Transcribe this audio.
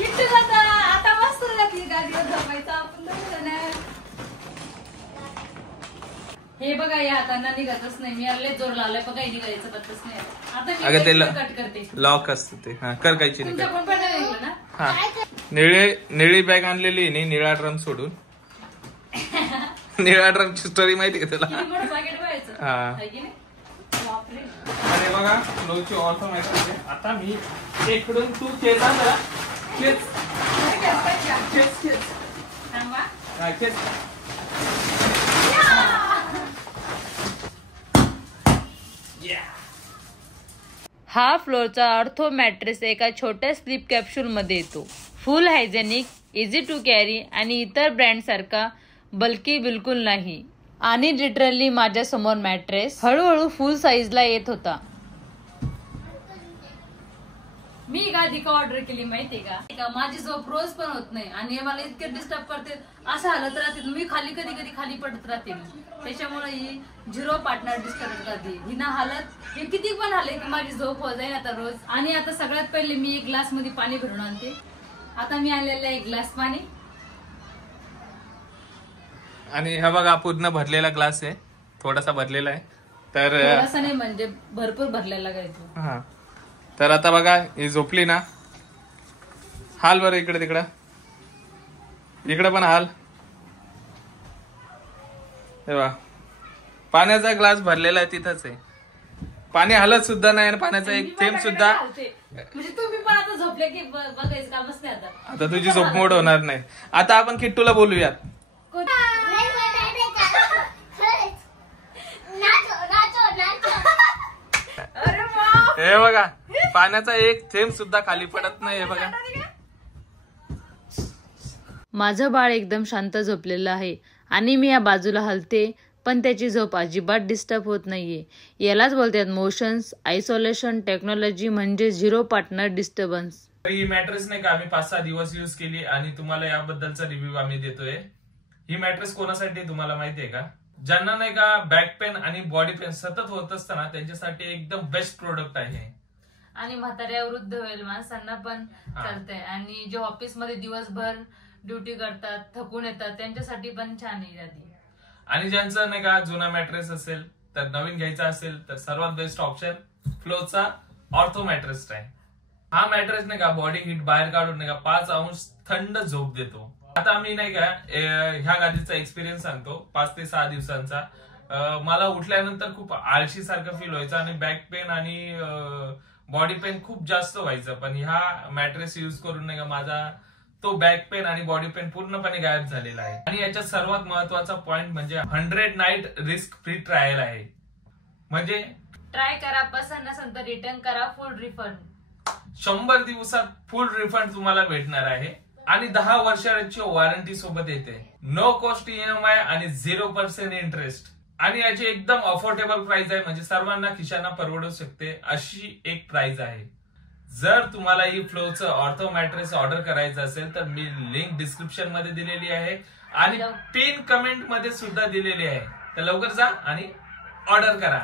आता मस्त लागली गादीवर झोपायचं आपण दोघं. हे बघा या हातांना निघतच नाही. मी आले जोर लावलाय बघा, निघायचं पत्तच नाही. आता मी कट करते. लॉक असतं ते. हा कर कायची तुमच्या पण पण निघलं ना. हा निळी बॅग आणलेली नाही, निळा ड्रम सोडून. निळा ड्रमची स्टोरी माहिती का तुला? हा अरे बघा फ्लोची ऑटोमॅटिक. आता मी इकडून तू खेळता जरा. खेच खेच खेच हा खेच. हा फ्लोरचा ऑर्थो मॅट्रेस एका छोट्या स्लीप कॅप्सूल मध्ये येतो. Full hygienic, easy to carry आणि इतर ब्रँड सारखा बल्की बिलकुल नाही. आणि लिटरली माझ्या समोर मॅट्रेस हळूहळू फुल साईजला येत होता. मी गादी का ऑर्डर केली माहितीये का? माझी झोप रोज पण होत नाही आणि मला इतके डिस्टर्ब करते. असं हालत राहते मी खाली, कधी कधी खाली पडत राहते. त्याच्यामुळे ही झिरो पार्टनर डिस्टर्ब करते. ही ना हालत हे किती पण हाले की माझी झोप हो जाईल आता रोज. आणि आता सगळ्यात पहिले मी एक ग्लास मध्ये पाणी भरून आणते. आता मी आणलेलं आहे एक ग्लास पाणी. आणि हा बघा पूर्ण भरलेला ग्लास आहे. थोडासा भरलेला आहे तर थोडासा नाही म्हणजे भरपूर भरलेला काय तो. हा तर आता बघा ही झोपली ना. हाल बरं इकडे तिकडं. इकडे पण हाल. पाण्याचा ग्लास भरलेला आहे तिथंच आहे. पाणी हालत सुद्धा नाही आणि पाण्याचा एक थेंब सुद्धा. म्हणजे तुम्ही पण आता झोपले की बघायचं कामच नाही आता. आता तुझी झोप मोड होणार नाही. आता आपण किट्टूला बोलूयात. हे बघा पाण्याचा एक थेंब सुद्धा खाली पडत नाही. हे बघा माझं बाळ एकदम शांत झोपलेलं आहे आणि मी या बाजूला हलते पण त्याची झोप अजिबात डिस्टर्ब होत नाहीये. यालाच बोलतात मोशन्स आयसोलेशन टेक्नॉलॉजी म्हणजे झिरो पार्टनर डिस्टर्बन्स. ही मॅट्रेस नाही का आम्ही 5-6 दिवस युज केली आणि तुम्हाला याबद्दलचा रिव्ह्यू आम्ही देतोय. ही मॅट्रेस कोणासाठी तुम्हाला माहितीये का? ज्यांना नाही का बॅक पेन आणि बॉडी पेन सतत होत असताना त्यांच्यासाठी एकदम बेस्ट प्रोडक्ट आहे. आणि म्हाताऱ्या वृद्ध होईल माणसांना पण चालतंय. आणि जे ऑफिस मध्ये दिवसभर ड्युटी करतात थकून येतात त्यांच्यासाठी पण छान आहे आधी. आणि ज्यांचं नाही का जुना मॅट्रेस असेल तर नवीन घ्यायचा असेल तर सर्वात बेस्ट ऑप्शन फ्लोचा ऑर्थो मॅट्रेस आहे. हा मॅट्रेस नाही का बॉडी हीट बाहेर काढून नाही का 5 अंश थंड झोप देतो. आता आम्ही नाही का ह्या गादीचा एक्सपिरियन्स सांगतो 5 ते 6 दिवसांचा. मला उठल्यानंतर खूप आळशी सारखं फील व्हायचं आणि बॅक पेन आणि बॉडी पेन खूप जास्त व्हायचं. पण ह्या मॅट्रेस युज करून नाही का माझा तो बॅक पेन आणि बॉडी पेन पूर्णपणे गायब झालेला आहे. आणि याच्यात सर्वात महत्वाचा पॉइंट म्हणजे 100 नाईट रिस्क फ्री ट्रायल आहे. म्हणजे ट्राय करा, पसंत नसेल तर रिटर्न करा, फुल रिफंड. 100 दिवसात फुल रिफंड तुम्हाला भेटणार आहे आणि 10 वर्षाची वॉरंटी सोबत येते. नो कॉस्ट EMI आणि 0% इंटरेस्ट. आणि याची एकदम अफोर्डेबल प्राइस आहे म्हणजे सर्वांना खिशांना परवडू शकते अशी एक प्राइस आहे. जर तुम्हाला ही फ्लोचं ऑर्थो मॅट्रेस ऑर्डर करायचं असेल तर मी लिंक डिस्क्रिप्शन मध्ये दिलेली आहे आणि पिन कमेंट मध्ये सुद्धा दिलेली आहे. तर लवकर जा आणि ऑर्डर करा.